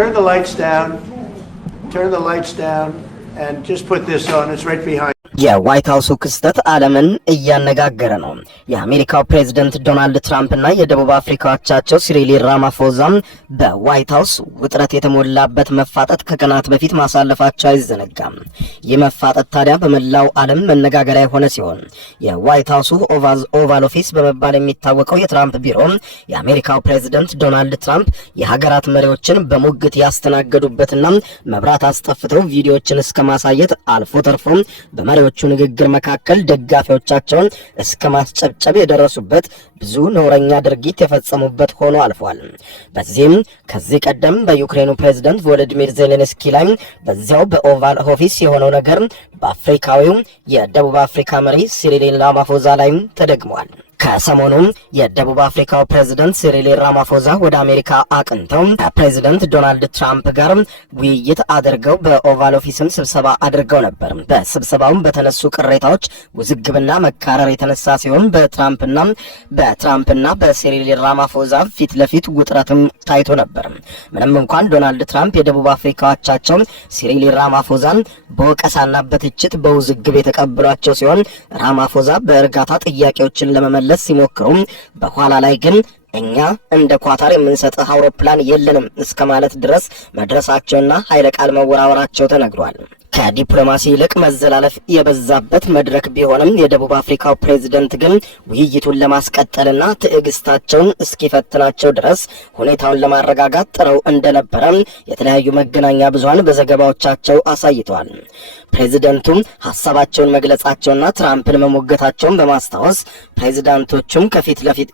turn the lights down, and just put this on. It's right behind. የዋይት ሃውሱ ክስተት ዓለምን እያነጋገረ ነው። የአሜሪካው ፕሬዝዳንት ዶናልድ ትራምፕ እና የደቡብ አፍሪካው አቻቸው ሲሪል ራማፎዛ በዋይት ሃውስ ውጥረት የተሞላበት መፋጠጥ ከቀናት በፊት ማሳለፋቸው አይዘነጋም። ይህ መፋጠጥ ታዲያ በመላው ዓለም መነጋገሪያ የሆነ ሲሆን የዋይት ሃውሱ ኦቫል ኦፊስ በመባል የሚታወቀው የትራምፕ ቢሮ የአሜሪካው ፕሬዝዳንት ዶናልድ ትራምፕ የሀገራት መሪዎችን በሙግት ያስተናገዱበትና መብራት አስጠፍተው ቪዲዮዎችን እስከ ማሳየት አልፎ ተርፎ በመሪዎቹ ንግግር መካከል ደጋፊዎቻቸውን እስከ ማስጨብጨብ የደረሱበት ብዙ ነውረኛ ድርጊት የፈጸሙበት ሆኖ አልፏል። በዚህም ከዚህ ቀደም በዩክሬኑ ፕሬዝዳንት ቮሎዲሚር ዜሌንስኪ ላይ በዚያው በኦቫል ኦፊስ የሆነው ነገር በአፍሪካዊው የደቡብ አፍሪካ መሪ ሲሪል ራማፎዛ ላይ ተደግሟል። ከሰሞኑም የደቡብ አፍሪካው ፕሬዝዳንት ሲሪል ራማፎዛ ወደ አሜሪካ አቅንተው ከፕሬዝዳንት ዶናልድ ትራምፕ ጋር ውይይት አድርገው በኦቫል ኦፊስም ስብሰባ አድርገው ነበር። በስብሰባውም በተነሱ ቅሬታዎች ውዝግብና መካረር የተነሳ ሲሆን በትራምፕና በሲሪል ራማፎዛ ፊት ለፊት ውጥረትም ታይቶ ነበር። ምንም እንኳን ዶናልድ ትራምፕ የደቡብ አፍሪካው አቻቸው ሲሪል ራማፎዛን በወቀሳና በትችት በውዝግብ የተቀበሏቸው ሲሆን ራማፎዛ በእርጋታ ጥያቄዎችን ለመመለስ ሲሞክሩ በኋላ ላይ ግን እኛ እንደ ኳታር የምንሰጥህ አውሮፕላን የለንም እስከ ማለት ድረስ መድረሳቸውና ኃይለ ቃል መወራወራቸው ተነግሯል። ከዲፕሎማሲ ይልቅ መዘላለፍ የበዛበት መድረክ ቢሆንም የደቡብ አፍሪካው ፕሬዝዳንት ግን ውይይቱን ለማስቀጠልና ትዕግስታቸውን እስኪፈትናቸው ድረስ ሁኔታውን ለማረጋጋት ጥረው እንደነበረ የተለያዩ መገናኛ ብዙሃን በዘገባዎቻቸው አሳይተዋል። ፕሬዝዳንቱም ሐሳባቸውን መግለጻቸውና ትራምፕን መሞገታቸውን በማስታወስ ፕሬዝዳንቶቹም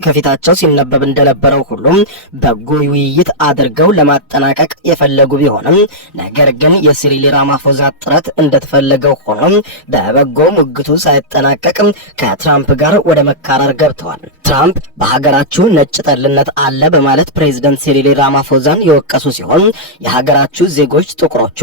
ከፊታቸው ሲነበብ እንደነበረው ሁሉ በጎ ውይይት አድርገው ለማጠናቀቅ የፈለጉ ቢሆንም ነገር ግን የሲሪል ራማፎዛ ጥረት እንደተፈለገው ሆኖ በበጎ ሙግቱ ሳይጠናቀቅ ከትራምፕ ጋር ወደ መካረር ገብተዋል። ትራምፕ በሀገራችሁ ነጭ ጠልነት አለ በማለት ፕሬዝዳንት ሲሪል ራማፎዛን የወቀሱ ሲሆን የሀገራችሁ ዜጎች ጥቁሮቹ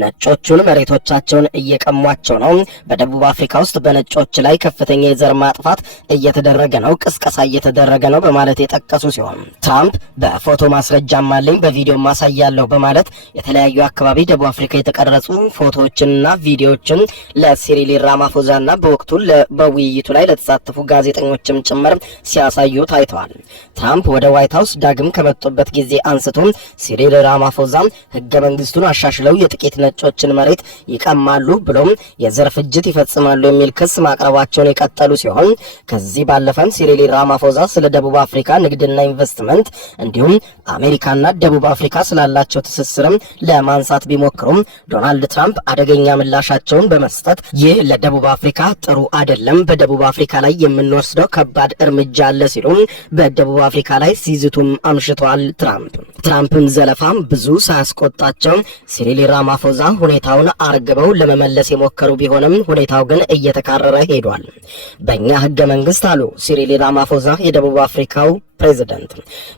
ነጮቹን መሬቶቻቸውን እየቀሟቸው ነው፣ በደቡብ አፍሪካ ውስጥ በነጮች ላይ ከፍተኛ የዘር ማጥፋት እየተደረገ ነው፣ ቅስቀሳ እየተደረገ ነው በማለት የጠቀሱ ሲሆን ትራምፕ በፎቶ ማስረጃም አለኝ በቪዲዮ ማሳያለሁ በማለት የተለያዩ አካባቢ ደቡብ አፍሪካ የተቀረጹ ፎቶዎችንና ቪዲዮዎችን ለሲሪል ራማፎዛና በወቅቱ በውይይቱ ላይ ለተሳተፉ ጋዜጠኞችም ጭምር ሲያሳዩ ታይተዋል። ትራምፕ ወደ ዋይት ሃውስ ዳግም ከመጡበት ጊዜ አንስቶ ሲሪል ራማፎዛ ህገ መንግስቱን አሻሽለው የጥቂት ነጮችን መሬት ይቀማሉ ብሎም የዘር ፍጅት ይፈጽማሉ የሚል ክስ ማቅረባቸውን የቀጠሉ ሲሆን ከዚህ ባለፈም ሲሪል ራማፎዛ ስለ ደቡብ አፍሪካ ንግድና ኢንቨስትመንት እንዲሁም አሜሪካና ደቡብ አፍሪካ ስላላቸው ትስስርም ለማንሳት ቢሞክሩም ዶናልድ ትራምፕ አደገኛ ምላሻቸውን በመስጠት ይህ ለደቡብ አፍሪካ ጥሩ አይደለም፣ በደቡብ አፍሪካ ላይ የምንወስደው ከባድ እርምጃ አለ ሲሉ በደቡብ አፍሪካ ላይ ሲዝቱም አምሽተዋል። ትራምፕም ዘለፋም ብዙ ሳያስቆጣቸው ሲሪል ራማፎዛ ሁኔታውን አርግበው ለመመለስ የሞከሩ ቢሆንም ሁኔታው ግን እየተካረረ ሄዷል። በእኛ ህገ መንግስት አሉ ሲሪል ራማፎዛ የደቡብ አፍሪካው ፕሬዝዳንት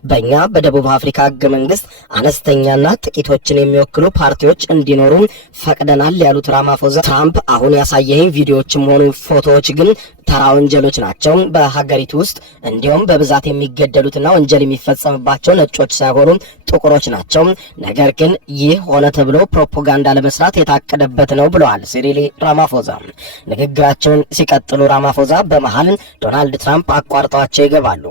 በእኛ በደቡብ አፍሪካ ህገ መንግስት አነስተኛና ጥቂቶችን የሚወክሉ ፓርቲዎች እንዲኖሩ ፈቅደናል ያሉት ራማፎዛ ትራምፕ አሁን ያሳየኝ ቪዲዮዎችም ሆኑ ፎቶዎች ግን ተራ ወንጀሎች ናቸው። በሀገሪቱ ውስጥ እንዲሁም በብዛት የሚገደሉትና ወንጀል የሚፈጸምባቸው ነጮች ሳይሆኑ ጥቁሮች ናቸው። ነገር ግን ይህ ሆነ ተብሎ ፕሮፓጋንዳ ለመስራት የታቀደበት ነው ብለዋል ሲሪል ራማፎዛ። ንግግራቸውን ሲቀጥሉ ራማፎዛ በመሃል ዶናልድ ትራምፕ አቋርጠዋቸው ይገባሉ።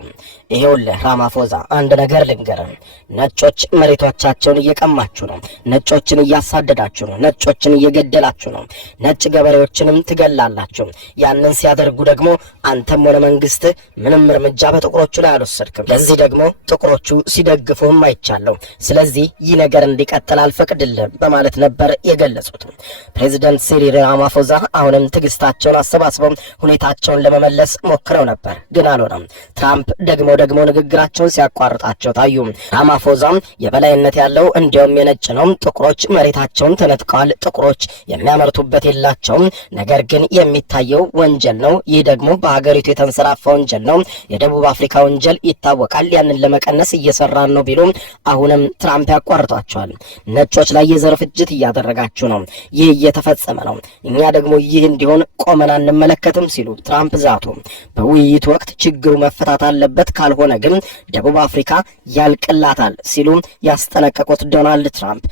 ይሄውልህ ራማፎዛ አንድ ነገር ልንገርህ፣ ነጮች መሬቶቻቸውን እየቀማችሁ ነው፣ ነጮችን እያሳደዳችሁ ነው፣ ነጮችን እየገደላችሁ ነው፣ ነጭ ገበሬዎችንም ትገላላችሁ። ያንን ሲያደርጉ ደግሞ አንተም ሆነ መንግስት ምንም እርምጃ በጥቁሮቹ ላይ አልወሰድክም። ለዚህ ደግሞ ጥቁሮቹ ሲደግፉም አይቻለሁ። ስለዚህ ይህ ነገር እንዲቀጥል አልፈቅድልህም በማለት ነበር የገለጹት። ፕሬዝዳንት ሲሪል ራማፎዛ አሁንም ትዕግስታቸውን አሰባስበው ሁኔታቸውን ለመመለስ ሞክረው ነበር፣ ግን አልሆነም። ትራምፕ ደግሞ ንግግራቸውን ሲያቋርጣቸው ታዩ። ራማፎዛም የበላይነት ያለው እንዲያውም የነጭ ነው፣ ጥቁሮች መሬታቸውን ተነጥቀዋል፣ ጥቁሮች የሚያመርቱበት የላቸውም፣ ነገር ግን የሚታየው ወንጀል ነው፣ ይህ ደግሞ በሀገሪቱ የተንሰራፋ ወንጀል ነው። የደቡብ አፍሪካ ወንጀል ይታወቃል። ያንን ለመቀነስ እየሰራን ነው ቢሉም አሁንም ትራምፕ ያቋርጧቸዋል። ነጮች ላይ የዘር ፍጅት እያደረጋችሁ ነው፣ ይህ እየተፈጸመ ነው፣ እኛ ደግሞ ይህ እንዲሆን ቆመን አንመለከትም ሲሉ ትራምፕ ዛቱ። በውይይቱ ወቅት ችግሩ መፈታት አለበት፣ ካልሆነ ግን ደቡብ አፍሪካ ያልቅላታል ሲሉ ያስጠነቀቁት ዶናልድ ትራምፕ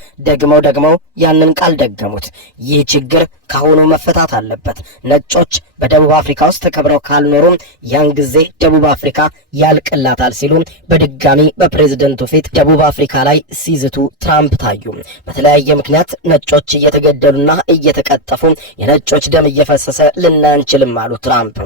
ደግመው ያንን ቃል ደገሙት። ይህ ችግር ካሁኑ መፈታት አለበት። ነጮች በደቡብ አፍሪካ ውስጥ ተከብረው ካልኖሩ ያን ጊዜ ደቡብ አፍሪካ ያልቅላታል ሲሉ በድጋሚ በፕሬዝደንቱ ፊት ደቡብ አፍሪካ ላይ ሲዝቱ ትራምፕ ታዩ። በተለያየ ምክንያት ነጮች እየተገደሉና እየተቀጠፉ የነጮች ደም እየፈሰሰ ልናንችልም አሉ ትራምፕ።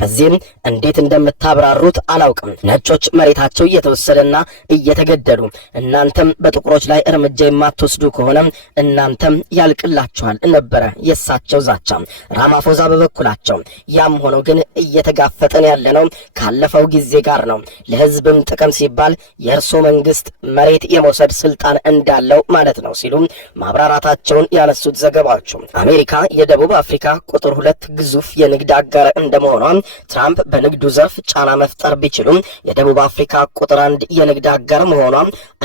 በዚህም እንዴት እንደምታብራሩት አላውቅም። ነጮች መሬታቸው እየተወሰደና እየተገደሉ እናንተም በጥቁሮች ላይ እርምጃ የማትወስዱ ከሆነ እናንተም ያልቅላችኋል ነበረ የሳቸው ዛቻ። ራማፎዛ በበኩላቸው ያም ሆኖ ግን እየተጋፈጠን ያለነው ካለፈው ጊዜ ጋር ነው፣ ለህዝብም ጥቅም ሲባል የእርሶ መንግስት መሬት የመውሰድ ስልጣን እንዳለው ማለት ነው ሲሉ ማብራራታቸውን ያነሱት ዘገባዎቹ አሜሪካ የደቡብ አፍሪካ ቁጥር 2 ግዙፍ የንግድ አጋር እንደመሆኗ ትራምፕ በንግዱ ዘርፍ ጫና መፍጠር ቢችሉም የደቡብ አፍሪካ ቁጥር 1 የንግድ አጋር መሆኗ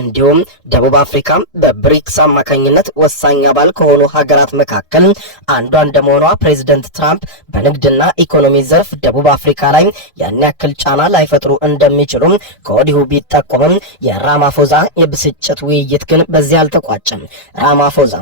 እንዲሁም ደቡብ አፍሪካ በብሪክስ አማካኝነት ወሳኝ አባል ከሆኑ ሀገራት መካከል አንዷ እንደመሆኗ ፕሬዝደንት ትራምፕ በንግድና ኢኮኖሚ ዘርፍ ደቡብ አፍሪካ ላይ ያን ያክል ጫና ላይፈጥሩ እንደሚችሉ ከወዲሁ ቢጠቆምም የራማፎዛ የብስጭት ውይይት ግን በዚህ አልተቋጨም። ራማፎዛ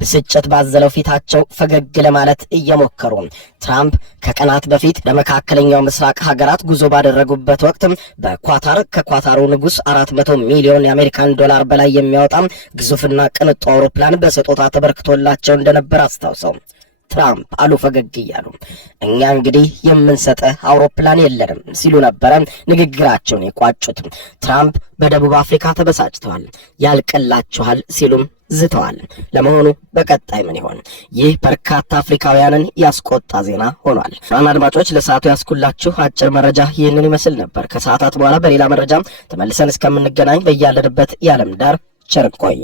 ብስጭት ባዘለው ፊታቸው ፈገግ ለማለት እየሞከሩ ትራምፕ ከቀናት በፊት ለመካከለኛው ምስራቅ ሀገራት ጉዞ ባደረጉበት ወቅት በኳታር ከኳታሩ ንጉስ 400 ሚሊዮን የአሜሪካን ዶላር በላይ የሚያወጣ ግዙፍና ቅንጡ አውሮፕላን በስጦታ ተበርክቶላቸው እንደነበር አስታውሰው ትራምፕ አሉ ፈገግ እያሉ እኛ እንግዲህ የምንሰጠህ አውሮፕላን የለንም ሲሉ ነበረ ንግግራቸውን የቋጩት። ትራምፕ በደቡብ አፍሪካ ተበሳጭተዋል፣ ያልቅላችኋል ሲሉም ዝተዋል። ለመሆኑ በቀጣይ ምን ይሆን? ይህ በርካታ አፍሪካውያንን ያስቆጣ ዜና ሆኗል። አድማጮች ለሰዓቱ ያስኩላችሁ አጭር መረጃ ይህንን ይመስል ነበር። ከሰዓታት በኋላ በሌላ መረጃ ተመልሰን እስከምንገናኝ በያለንበት የዓለም ዳር ቸር እንቆይ።